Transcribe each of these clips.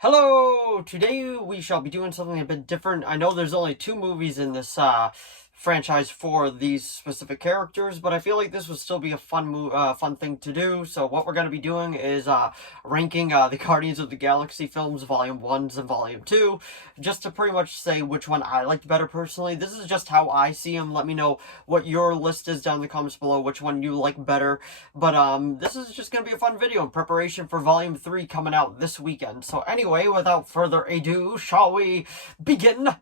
Hello! Today we shall be doing something a bit different. I know there's only two movies in this franchise for these specific characters, but I feel like this would still be a fun thing to do. So what we're going to be doing is ranking the Guardians of the Galaxy films, Volume 1s and Volume 2, just to pretty much say which one I liked better personally. This is just how I see them. Let me know what your list is down in the comments below, which one you like better. But this is just going to be a fun video in preparation for Volume 3 coming out this weekend. So anyway, without further ado, shall we begin?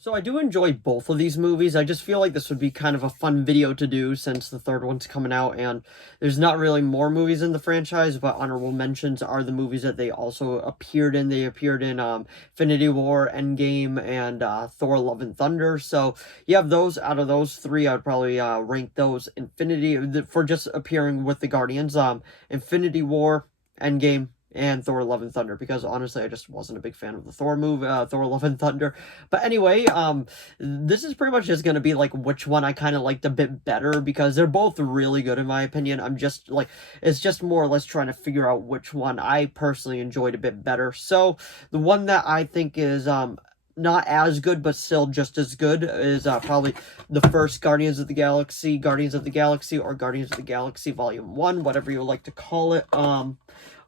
So I do enjoy both of these movies. I just feel like this would be kind of a fun video to do since the third one's coming out and there's not really more movies in the franchise, but honorable mentions are the movies that they also appeared in. They appeared in Infinity War, Endgame, and Thor Love and Thunder. So you have those. Out of those three, I would probably rank those for just appearing with the Guardians. Infinity War, Endgame, and Thor Love and Thunder, because honestly I just wasn't a big fan of the Thor movie, Thor Love and Thunder. But anyway, this is pretty much just gonna be like which one I kind of liked a bit better, because they're both really good in my opinion. I'm just like, it's just more or less trying to figure out which one I personally enjoyed a bit better. So the one that I think is not as good but still just as good is probably the first Guardians of the Galaxy, or Guardians of the Galaxy Volume 1, whatever you like to call it.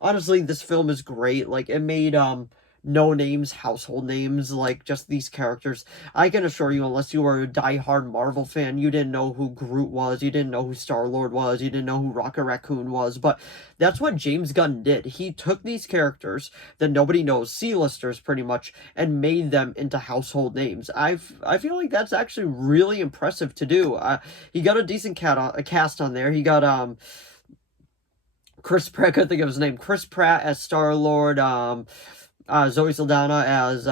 Honestly, this film is great. Like, it made no names household names, like just these characters. I can assure you, unless you were a diehard Marvel fan, you didn't know who Groot was, you didn't know who Star-Lord was, you didn't know who Rocket Raccoon was. But that's what James Gunn did. He took these characters that nobody knows, C-listers pretty much, and made them into household names. I feel like that's actually really impressive to do. He got a decent cast on there. He got Chris Pratt, I couldn't think of his name. Chris Pratt as Star-Lord, Zoe Saldana as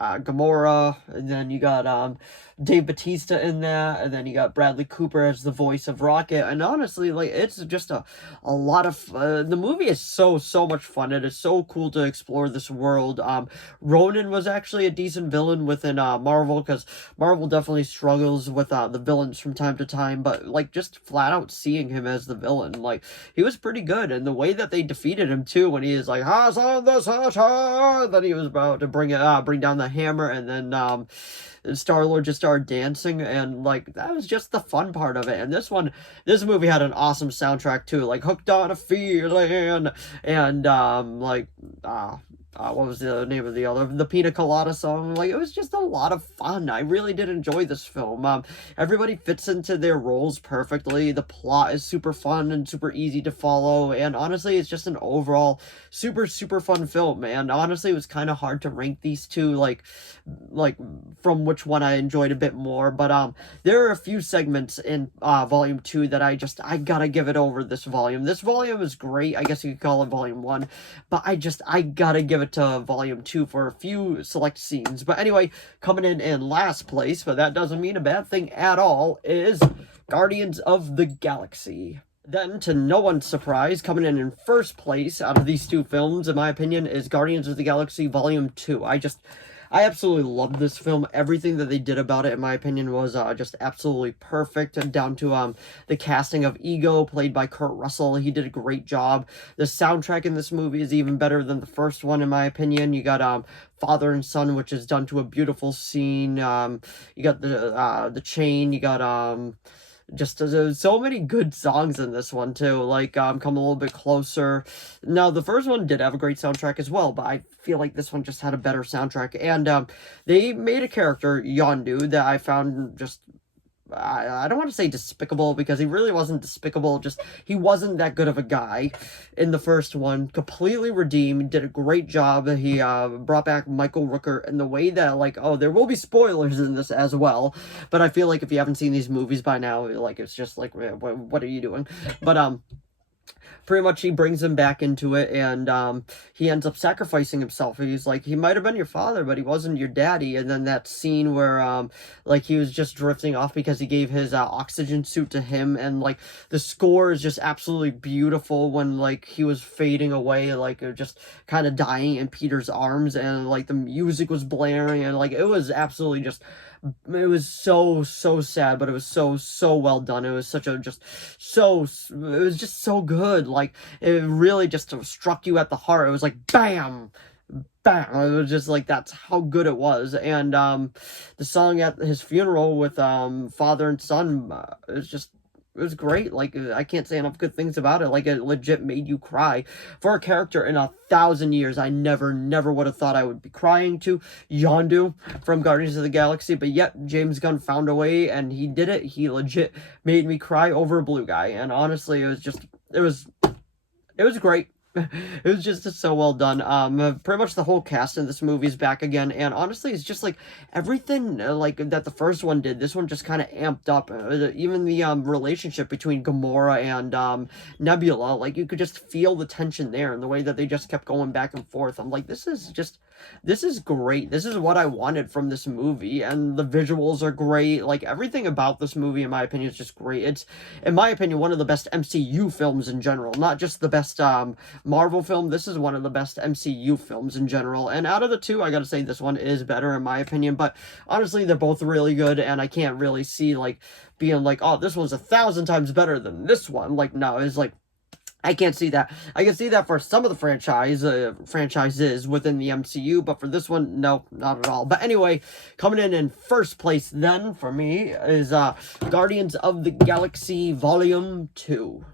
Gamora, and then you got Dave Batista in there, and then you got Bradley Cooper as the voice of Rocket. And honestly, like, it's just a lot of the movie is so much fun. It is so cool to explore this world. Ronan was actually a decent villain within Marvel, because Marvel definitely struggles with the villains from time to time, but like, just flat out seeing him as the villain, like, he was pretty good. And the way that they defeated him too, when he is like, "Has on the Saturn," then he was about to bring down the hammer, and then Star-Lord just started dancing, and like, that was just the fun part of it. And this movie had an awesome soundtrack too, like "Hooked on a Feeling," and what was the name of the Pina Colada song? Like, it was just a lot of fun. I really did enjoy this film. Everybody fits into their roles perfectly. The plot is super fun and super easy to follow, and honestly, it's just an overall super fun film, man. Honestly, it was kind of hard to rank these two, like from which one I enjoyed a bit more. But there are a few segments in Volume 2 that I gotta give it over this volume. This volume is great. I guess you could call it Volume 1, but I gotta give it to Volume 2 for a few select scenes. But anyway, coming in last place, but that doesn't mean a bad thing at all, is Guardians of the Galaxy. Then, to no one's surprise, coming in first place out of these two films, in my opinion, is Guardians of the Galaxy Volume 2. I absolutely loved this film. Everything that they did about it, in my opinion, was just absolutely perfect. And down to the casting of Ego, played by Kurt Russell. He did a great job. The soundtrack in this movie is even better than the first one, in my opinion. You got Father and Son, which is done to a beautiful scene. You got the Chain. You got just so many good songs in this one too, like Come a Little Bit Closer. Now, the first one did have a great soundtrack as well, but I feel like this one just had a better soundtrack. And they made a character, Yondu, that I found just, I don't want to say despicable, because he really wasn't despicable, just he wasn't that good of a guy in the first one. Completely redeemed, did a great job. He brought back Michael Rooker in the way that, like, oh, there will be spoilers in this as well, but I feel like if you haven't seen these movies by now, like, it's just like, what are you doing? But pretty much he brings him back into it, and he ends up sacrificing himself. He's like, he might have been your father, but he wasn't your daddy. And then that scene where like, he was just drifting off because he gave his oxygen suit to him, and like, the score is just absolutely beautiful when like he was fading away, like just kind of dying in Peter's arms, and like the music was blaring, and like, it was absolutely just, it was so sad, but it was so well done. It was such a just so it was just so good. good. Like, it really just struck you at the heart. It was like, bam! Bam! It was just like, that's how good it was. And the song at his funeral with father and son, it was great. Like, I can't say enough good things about it. Like, it legit made you cry. For a character in 1,000 years, I never would have thought I would be crying to Yondu from Guardians of the Galaxy, but yet James Gunn found a way, and he did it. He legit made me cry over a blue guy, and honestly, it was great. It was just so well done. Pretty much the whole cast in this movie is back again, and honestly, it's just like everything like that the first one did. This one just kind of amped up. Even the relationship between Gamora and Nebula, like you could just feel the tension there, and the way that they just kept going back and forth. I'm like, this is great. This is what I wanted from this movie, and the visuals are great. Like, everything about this movie, in my opinion, is just great. It's, in my opinion, one of the best MCU films in general, not just the best Marvel film. This is one of the best MCU films in general, and out of the two, I gotta say this one is better in my opinion, but honestly, they're both really good, and I can't really see, like, being like, oh, this one's 1,000 times better than this one. Like, no, it's like, I can't see that. I can see that for some of the franchises within the MCU, but for this one, no, not at all. But anyway, coming in first place then for me is Guardians of the Galaxy Volume 2.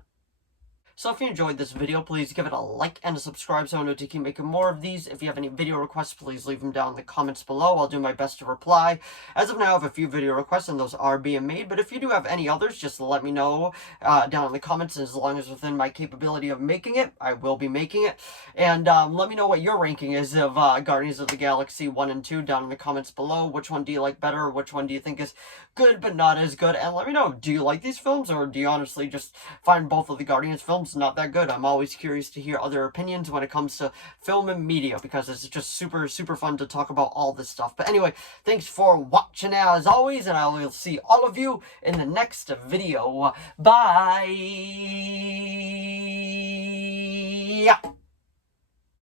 So if you enjoyed this video, please give it a like and a subscribe so I know to keep making more of these. If you have any video requests, please leave them down in the comments below. I'll do my best to reply. As of now, I have a few video requests and those are being made, but if you do have any others, just let me know down in the comments. As long as within my capability of making it, I will be making it. And let me know what your ranking is of Guardians of the Galaxy 1 and 2 down in the comments below. Which one do you like better? Which one do you think is good but not as good? And let me know, do you like these films, or do you honestly just find both of the Guardians films not that good? I'm always curious to hear other opinions when it comes to film and media, because it's just super fun to talk about all this stuff. But anyway, thanks for watching as always, and I will see all of you in the next video. Bye.